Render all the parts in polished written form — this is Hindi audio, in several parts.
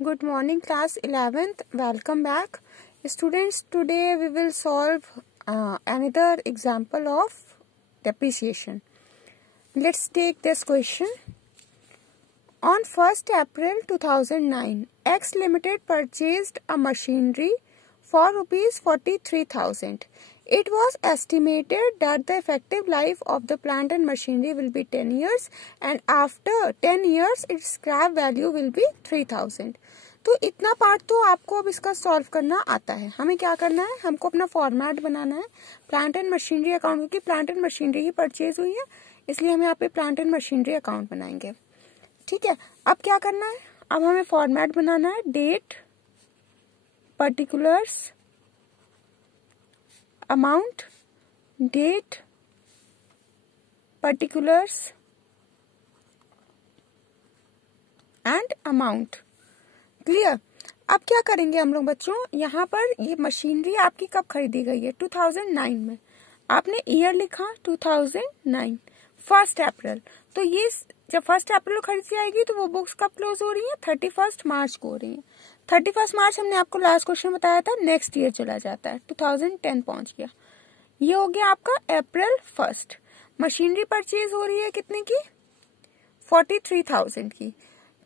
Good morning, class 11th. Welcome back. Students, today we will solve another example of depreciation. Let's take this question. On 1st April 2009, X Limited purchased a machinery for rupees 43,000. It was estimated that the effective life of the plant and machinery will be 10 years and after 10 years its scrap value will be 3,000. तो इतना पार्ट तो आपको अब इसका सॉल्व करना आता है. हमें क्या करना है, हमको अपना फॉर्मेट बनाना है प्लांट एंड मशीनरी अकाउंट, क्योंकि प्लांट एंड मशीनरी की परचेज हुई है इसलिए हम यहाँ पे प्लांट एंड मशीनरी अकाउंट बनाएंगे. ठीक है, अब क्या करना है, अब हमें फॉर्मेट बनाना है. Date, particulars, amount, date, particulars and amount. Clear. अब क्या करेंगे हम लोग बच्चों, यहाँ पर ये मशीनरी आपकी कब खरीदी गई है, 2009 में. आपने ईयर लिखा 2009, 1 अप्रैल. तो ये जब 1 अप्रैल को खरीदी जाएगी तो वो बुक्स कब क्लोज हो रही है, 31 मार्च को हो रही है. 31 मार्च हमने आपको लास्ट क्वेश्चन बताया था, नेक्स्ट ईयर चला जाता है, 2010 पहुंच गया. ये हो गया आपका अप्रैल 1. मशीनरी परचेज हो रही है कितने की, 43,000 की.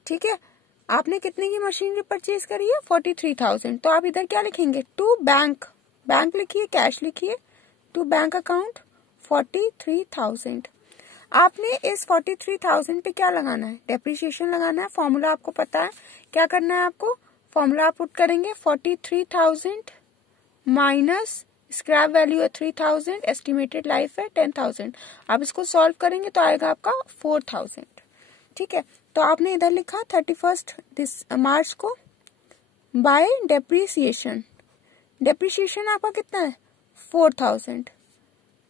ठीक है, आपने कितने की मशीनरी परचेज करी है, 43,000. तो आप इधर क्या लिखेंगे, टू बैंक, बैंक लिखिए, कैश लिखिए, टू बैंक अकाउंट 43,000. आपने इस 43,000 पे क्या लगाना है, डेप्रिसिएशन लगाना है. फॉर्मूला आपको पता है, क्या करना है आपको, फॉर्मूला आप पुट करेंगे 43,000 माइनस स्क्रैप वैल्यू है 3,000, एस्टिमेटेड लाइफ है 10,000. आप इसको सॉल्व करेंगे तो आएगा आपका 4,000. ठीक है, तो आपने इधर लिखा 31 मार्च को बाय डेप्रिसिएशन. डेप्रिसिएशन आपका कितना है, 4,000.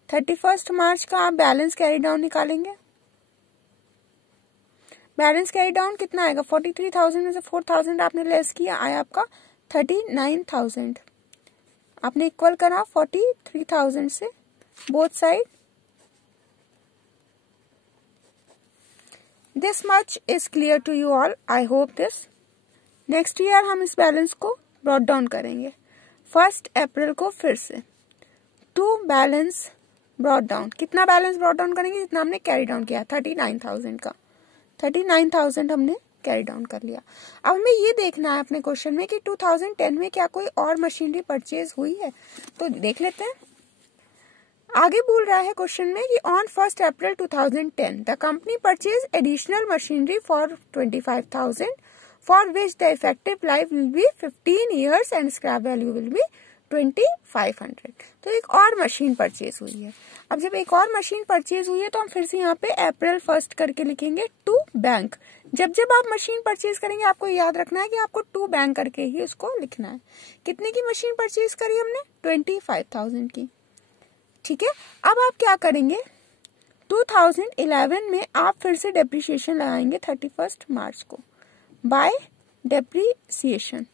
31 मार्च का आप बैलेंस कैरी डाउन निकालेंगे. बैलेंस कैरी डाउन कितना आएगा, 43,000 में से 4,000 आपने लेस किया, आया आपका 39,000. आपने इक्वल करा 43,000 से both side. This much is clear to you all. I hope this. Next year हम इस बैलेंस को ब्रॉट डाउन करेंगे. 1 अप्रैल को फिर से टू बैलेंस ब्रॉट डाउन. कितना बैलेंस ब्रॉट डाउन करेंगे, जितना हमने कैरी डाउन किया 39,000 का, 39,000 हमने कैरी डाउन कर लिया. अब हमें ये देखना है अपने क्वेश्चन में कि 2010 में क्या कोई और मशीनरी परचेज हुई है, तो देख लेते हैं. आगे बोल रहा है क्वेश्चन में कि on 1 April 2010 the company purchase additional machinery for 25,000 for which the effective life will be 15 years and scrap value will be 2,500. तो एक और मशीन परचेज हुई है. अब जब एक और मशीन परचेज हुई है तो हम फिर से यहाँ पे अप्रैल 1 करके लिखेंगे टू बैंक. जब आप मशीन परचेज करेंगे आपको याद रखना है कि आपको टू बैंक करके ही उसको लिखना है. कितने की मशीन परचेज करी हमने, 25,000 की. ठीक है, अब आप क्या करेंगे, 2011 में आप फिर से डेप्रिसिएशन लगाएंगे 31 मार्च को बाय डेप्रिसिएशन.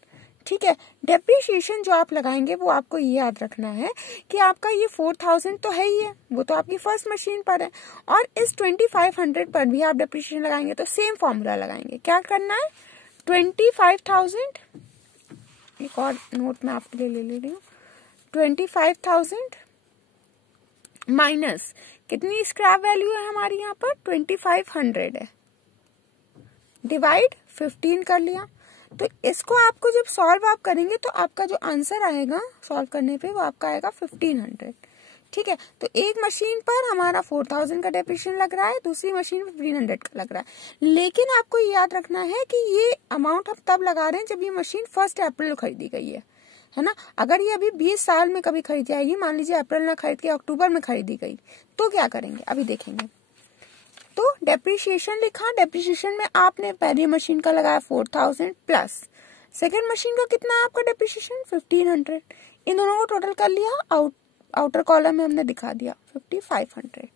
ठीक है, डेप्रिसिएशन जो आप लगाएंगे वो आपको ये याद रखना है कि आपका ये 4,000 तो है ही है, वो तो आपकी फर्स्ट मशीन पर है, और इस 2,500 पर भी आप डेप्रिसिएशन लगाएंगे तो सेम फॉर्मूला लगाएंगे. क्या करना है, 25,000, एक और नोट में आपके लिए ले रही हूँ, 25,000 माइनस कितनी स्क्रैप वैल्यू है हमारी यहाँ पर, 2,500 है, डिवाइड 15 कर लिया. तो इसको आपको जब सॉल्व आप करेंगे तो आपका जो आंसर आएगा सॉल्व करने पे वो आपका आएगा 1,500. ठीक है, तो एक मशीन पर हमारा 4,000 का डेप्रिसिएशन लग रहा है, दूसरी मशीन पर 1,500 का लग रहा है. लेकिन आपको याद रखना है कि ये अमाउंट हम तब लगा रहे हैं जब ये मशीन 1 अप्रैल को खरीदी गई है ना. अगर ये अभी 20 साल में कभी खरीद जाएगी, मान लीजिए अप्रैल में खरीद के अक्टूबर में खरीदी गई, तो क्या करेंगे अभी देखेंगे. तो डेप्रिसिएशन लिखा, डेप्रिसिएशन में आपने पहली मशीन का लगाया 4,000 प्लस सेकेंड मशीन का कितना आपका डेप्रिसिएशन 1,500. इन दोनों को टोटल कर लिया, आउटर कॉलम में हमने दिखा दिया 5,500.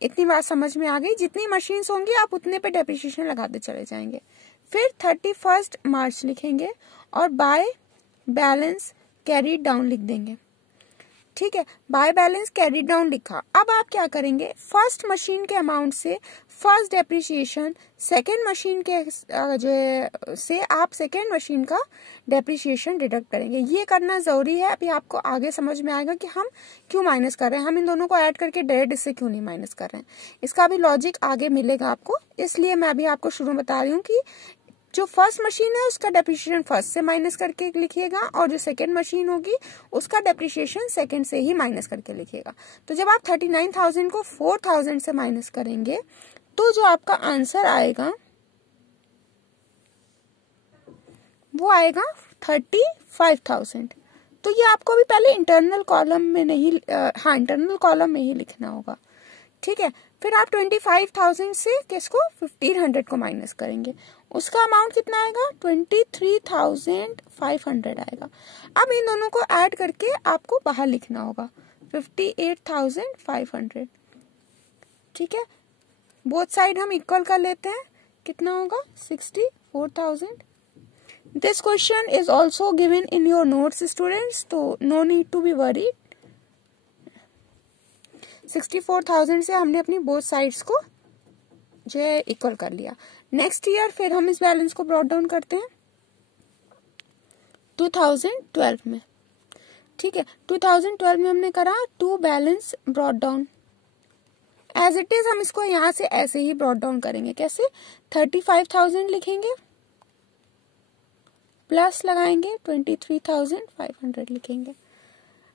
इतनी बात समझ में आ गई. जितनी मशीन होंगी आप उतने पे डेप्रिसिएशन लगाते चले जाएंगे. फिर 31 मार्च लिखेंगे और बाय बैलेंस कैरी डाउन लिख देंगे. ठीक है, बाय बैलेंस कैरी डाउन लिखा. अब आप क्या करेंगे, फर्स्ट मशीन के अमाउंट से फर्स्ट डेप्रिसिएशन सेकेंड मशीन के जो है से आप सेकेंड मशीन का डेप्रिसिएशन डिडक्ट करेंगे। ये करना जरूरी है। अभी आपको आगे समझ में आएगा कि हम क्यों माइनस कर रहे हैं, हम इन दोनों को ऐड करके डायरेक्ट इससे क्यों नहीं माइनस कर रहे हैं। इसका भी लॉजिक आगे मिलेगा आपको, इसलिए मैं अभी आपको शुरू में बता रही हूँ कि जो फर्स्ट मशीन है उसका डेप्रिसिएशन फर्स्ट से माइनस करके लिखिएगा और जो सेकेंड मशीन होगी उसका डेप्रिसिएशन सेकेंड से ही माइनस करके लिखिएगा। तो जब आप 39,000 को 4,000 से माइनस करेंगे तो जो आपका आंसर आएगा वो आएगा 35,000। तो ये आपको भी पहले इंटरनल कॉलम में नहीं, इंटरनल कॉलम में ही लिखना होगा, ठीक है। फिर आप 25,000 से किसको 1,500 को माइनस करेंगे, उसका अमाउंट कितना आएगा 23,500 आएगा। अब इन दोनों को ऐड करके आपको बाहर लिखना होगा 58,500, ठीक है। बोथ साइड हम इक्वल कर लेते हैं, कितना होगा 64,000। This question is also given in your notes students, तो no need to be worried. 64,000 से हमने अपनी बोथ साइड्स को जो है इक्वल कर लिया। नेक्स्ट ईयर फिर हम इस बैलेंस को ब्रॉट डाउन करते हैं 2012 में, ठीक है। 2012 में हमने करा to balance brought down. As it is हम इसको यहां से ऐसे ही ब्रॉट डाउन करेंगे, कैसे 35,000 लिखेंगे प्लस लगाएंगे 23,500 लिखेंगे।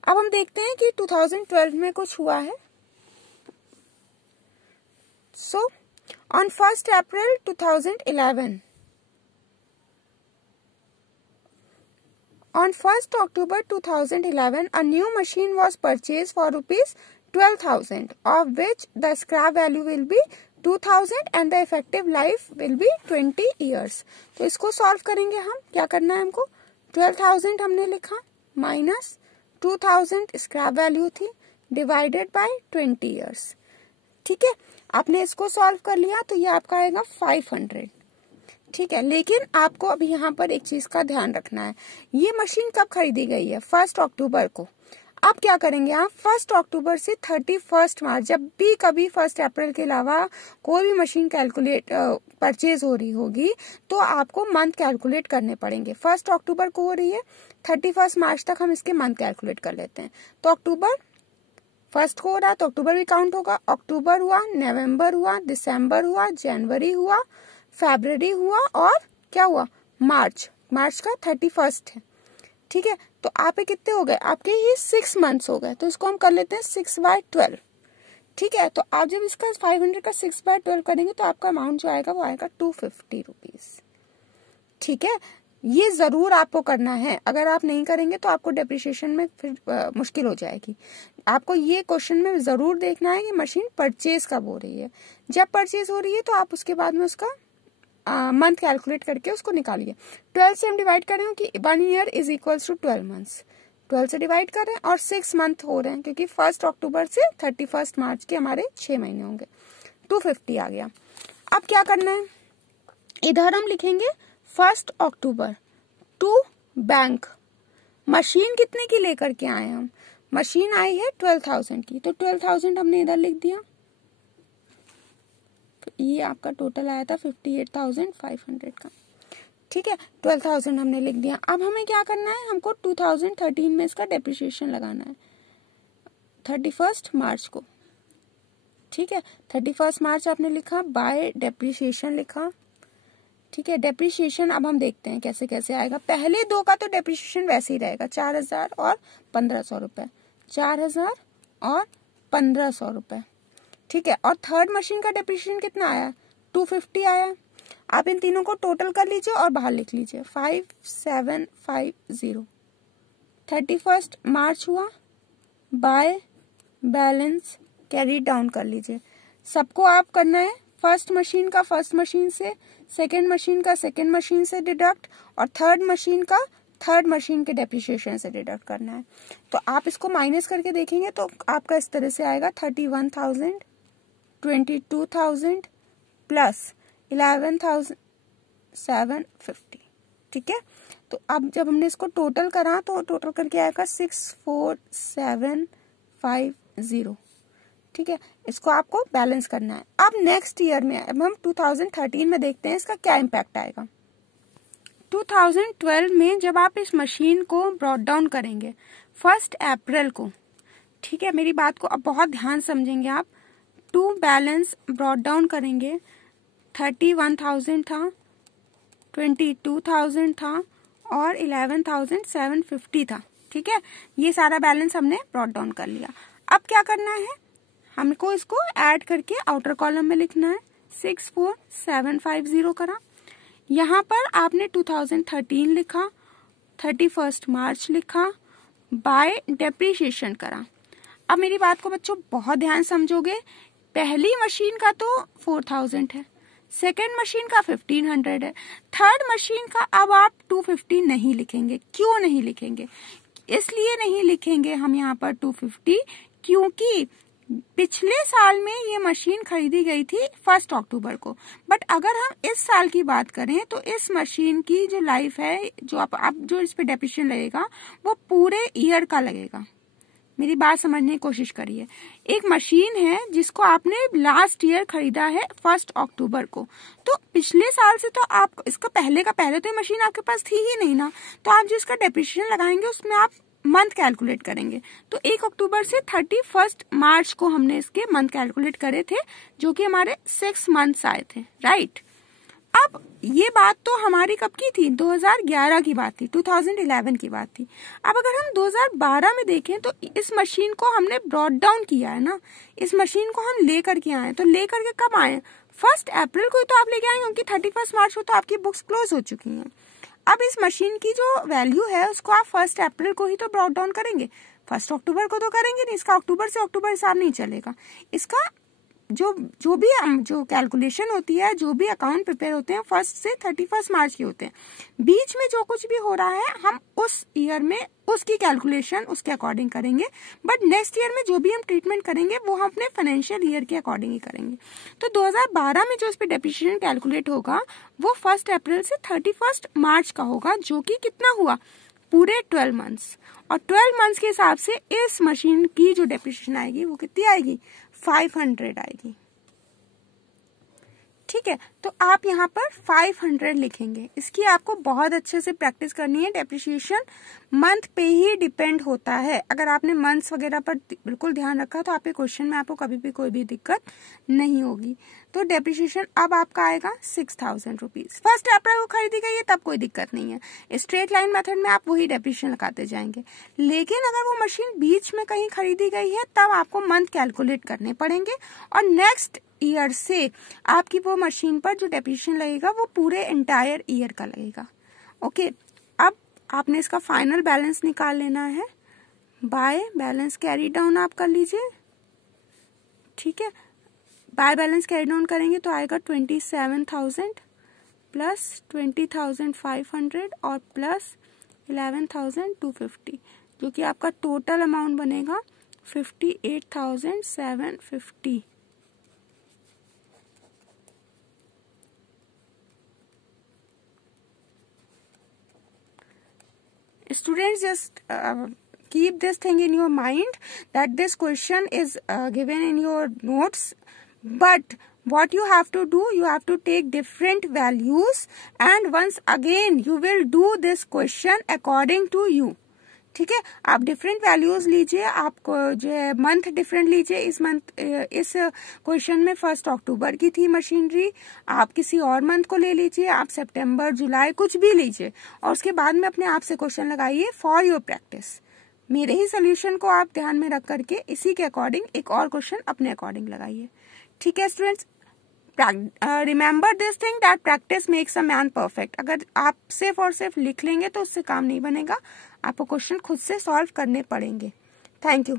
अब हम देखते हैं कि 2012 में कुछ हुआ है। So, on 1st April 2011, on 1st October 2011, a new machine was purchased for rupees 12,000, of which the scrap value will be 2,000 and the effective life will be 20 years. तो इसको सॉल्व करेंगे हम। क्या करना है हमको, 12,000 हमने लिखा माइनस 2,000 स्क्रैप वैल्यू थी डिवाइडेड बाय 20 ईयर्स, ठीक है। आपने इसको सॉल्व कर लिया तो ये आपका आएगा 500, ठीक है। लेकिन आपको अभी यहाँ पर एक चीज का ध्यान रखना है, ये मशीन कब खरीदी गई है 1 अक्टूबर को। आप क्या करेंगे, आप 1 अक्टूबर से 31 मार्च, जब भी कभी 1 अप्रैल के अलावा कोई भी मशीन कैलकुलेट परचेज हो रही होगी तो आपको मंथ कैलकुलेट करने पड़ेंगे। 1 अक्टूबर को हो रही है, 31 मार्च तक हम इसके मंथ कैलकुलेट कर लेते हैं। तो अक्टूबर 1 को हो रहा है तो अक्टूबर भी काउंट होगा। अक्टूबर हुआ, नवंबर हुआ, दिसंबर हुआ, जनवरी हुआ, फरवरी हुआ और क्या हुआ मार्च। मार्च का 31 है, ठीक है। तो आप कितने हो गए, आपके ये 6 मंथ्स हो गए। तो इसको हम कर लेते हैं 6/12, ठीक है। तो आप जब इसका 500 का 6/12 करेंगे तो आपका अमाउंट जो आएगा वो आएगा 250 रुपीज, ठीक है। ये जरूर आपको करना है, अगर आप नहीं करेंगे तो आपको डेप्रिसिएशन में फिर मुश्किल हो जाएगी। आपको ये क्वेश्चन में जरूर देखना है कि मशीन परचेज कब हो रही है। जब परचेज हो रही है तो आप उसके बाद में उसका मंथ कैलकुलेट करके उसको निकालिए। 12 से हम डिवाइड कर रहे हैं कि 1 year is equals to 12 months, 12 से डिवाइड कर रहे हैं और 6 मंथ हो रहे हैं क्योंकि 1 अक्टूबर से 31 मार्च के हमारे 6 महीने होंगे। 250 आ गया। अब क्या करना है, इधर हम लिखेंगे 1 अक्टूबर टू बैंक। मशीन कितने की लेकर के आए हम, मशीन आई है 12,000 की, तो 12,000 हमने इधर लिख दिया। तो ये आपका टोटल आया था 58,500 का, ठीक है। 12,000 हमने लिख दिया। अब हमें क्या करना है, हमको 2013 में इसका डेप्रिसिएशन लगाना है 31 मार्च को, ठीक है। 31 मार्च आपने लिखा, बाय डेप्रिसिएशन लिखा, ठीक है। डेप्रिसिएशन अब हम देखते हैं कैसे कैसे आएगा। पहले दो का तो डेप्रिसिएशन वैसे ही रहेगा 4,000 और 1,500 रुपए, 4,000 और 1,500 रुपए, ठीक है। और थर्ड मशीन का डेप्रिसिएशन कितना आया 250 आया। आप इन तीनों को टोटल कर लीजिए और बाहर लिख लीजिए 5750। 31 मार्च हुआ, बाय बैलेंस कैरी डाउन कर लीजिए। सबको आप करना है, फर्स्ट मशीन का फर्स्ट मशीन से, सेकेंड मशीन का सेकेंड मशीन से डिडक्ट और थर्ड मशीन का थर्ड मशीन के डेप्रिसिएशन से डिडक्ट करना है। तो आप इसको माइनस करके देखेंगे तो आपका इस तरह से आएगा 31,000, 22,000 प्लस 11,750, ठीक है। तो अब जब हमने इसको टोटल करा तो टोटल करके आएगा 64,750, ठीक है, इसको आपको बैलेंस करना है। अब नेक्स्ट ईयर में, अब हम 2013 में देखते हैं इसका क्या इम्पैक्ट आएगा। 2012 में जब आप इस मशीन को ब्रॉट डाउन करेंगे 1 अप्रैल को, ठीक है, मेरी बात को अब बहुत ध्यान समझेंगे आप। टू बैलेंस ब्रॉट डाउन करेंगे, 31,000 था, 22,000 था और 11,750 था, ठीक है। ये सारा बैलेंस हमने ब्रॉट डाउन कर लिया। अब क्या करना है, हमको इसको ऐड करके आउटर कॉलम में लिखना है। 64750 करा, यहाँ पर आपने 2013 लिखा, 31 मार्च लिखा, बाय डेप्रिसिएशन करा। अब मेरी बात को बच्चों बहुत ध्यान समझोगे। पहली मशीन का तो 4000 है, सेकेंड मशीन का 1500 है, थर्ड मशीन का अब आप 250 नहीं लिखेंगे। क्यों नहीं लिखेंगे? इसलिए नहीं लिखेंगे हम यहाँ पर 250, क्योंकि पिछले साल में ये मशीन खरीदी गई थी 1 अक्टूबर को। बट अगर हम इस साल की बात करें तो इस मशीन की जो लाइफ है, जो आप जो इस पे डेप्रिसिएशन लगेगा वो पूरे ईयर का लगेगा। मेरी बात समझने की कोशिश करिए। एक मशीन है जिसको आपने लास्ट ईयर खरीदा है 1 अक्टूबर को, तो पिछले साल से तो आप इसका पहले तो ये मशीन आपके पास थी ही नहीं ना, तो आप जिसका डेप्रिसिएशन लगाएंगे उसमें आप मंथ कैलकुलेट करेंगे। तो 1 अक्टूबर से 31 मार्च को हमने इसके मंथ कैलकुलेट करे थे, जो कि हमारे 6 मंथ्स आए थे, राइट। अब ये बात तो हमारी कब की थी? 2011 की बात थी, 2011 की बात थी। अब अगर हम 2012 में देखें तो इस मशीन को हमने ब्रॉट डाउन किया है ना, इस मशीन को हम लेकर के आए। तो लेकर के कब आए? 1 अप्रैल को ही तो आप लेके आए, क्योंकि 31 मार्च को तो आपकी बुक्स क्लोज हो चुकी हैं। अब इस मशीन की जो वैल्यू है उसको आप 1 अप्रैल को ही तो ब्रॉट डाउन करेंगे, 1 अक्टूबर को तो करेंगे नहीं। इसका अक्टूबर से अक्टूबर हिसाब नहीं चलेगा। इसका जो भी कैलकुलेशन होती है, जो भी अकाउंट प्रिपेयर होते हैं 1 से 31 मार्च के होते हैं। बीच में जो कुछ भी हो रहा है हम उस ईयर में उसकी कैलकुलेशन उसके अकॉर्डिंग करेंगे, बट नेक्स्ट ईयर में जो भी हम ट्रीटमेंट करेंगे वो हम अपने फाइनेंशियल ईयर के अकॉर्डिंग ही करेंगे। तो 2012 में जो इस पे डेप्रिसिएशन कैलकुलेट होगा वो 1 अप्रैल से 31 मार्च का होगा, जो कि कितना हुआ? पूरे 12 मंथ्स। और 12 मंथ्स के हिसाब से इस मशीन की जो डेप्रिसिएशन आएगी वो कितनी आएगी? 500 आएगी, ठीक है। तो आप यहाँ पर 500 लिखेंगे। इसकी आपको बहुत अच्छे से प्रैक्टिस करनी है। डेप्रिसिएशन मंथ पे ही डिपेंड होता है। अगर आपने मंथ्स वगैरह पर बिल्कुल ध्यान रखा तो आपके क्वेश्चन में आपको कभी भी कोई भी दिक्कत नहीं होगी। तो डेप्रिसिएशन अब आपका आएगा 6000 रुपीज। 1 अप्रैल को खरीदी गई है तब कोई दिक्कत नहीं है, स्ट्रेट लाइन मेथड में आप वही डेप्रिसिएशन लगाते जाएंगे। लेकिन अगर वो मशीन बीच में कहीं खरीदी गई है तब आपको मंथ कैलकुलेट करने पड़ेंगे, और नेक्स्ट ईयर से आपकी वो मशीन पर जो डेप्रिसिएशन लगेगा वो पूरे एंटायर ईयर का लगेगा। ओके, अब आपने इसका फाइनल बैलेंस निकाल लेना है। बाय बैलेंस कैरी डाउन आप कर लीजिए, ठीक है। बाय बैलेंस कैरी डाउन करेंगे तो आएगा 27,000 प्लस 20,500 और प्लस 11,250, जो कि आपका टोटल अमाउंट बनेगा 58,750। Students, just keep this thing in your mind that this question is given in your notes, but what you have to do, you have to take different values and once again you will do this question according to you, ठीक है। आप डिफरेंट वैल्यूज लीजिए, आप जो है मंथ डिफरेंट लीजिए। इस मंथ इस क्वेश्चन में 1 अक्टूबर की थी मशीनरी, आप किसी और मंथ को ले लीजिए, आप सितंबर जुलाई कुछ भी लीजिए और उसके बाद में अपने आप से क्वेश्चन लगाइए फॉर योर प्रैक्टिस। मेरे ही सोल्यूशन को आप ध्यान में रख करके इसी के अकॉर्डिंग एक और क्वेश्चन अपने अकॉर्डिंग लगाइए, ठीक है students. Remember this thing that practice makes a man perfect. अगर आप सिर्फ और सिर्फ लिख लेंगे तो उससे काम नहीं बनेगा, आपको क्वेश्चन खुद से सॉल्व करने पड़ेंगे। Thank you.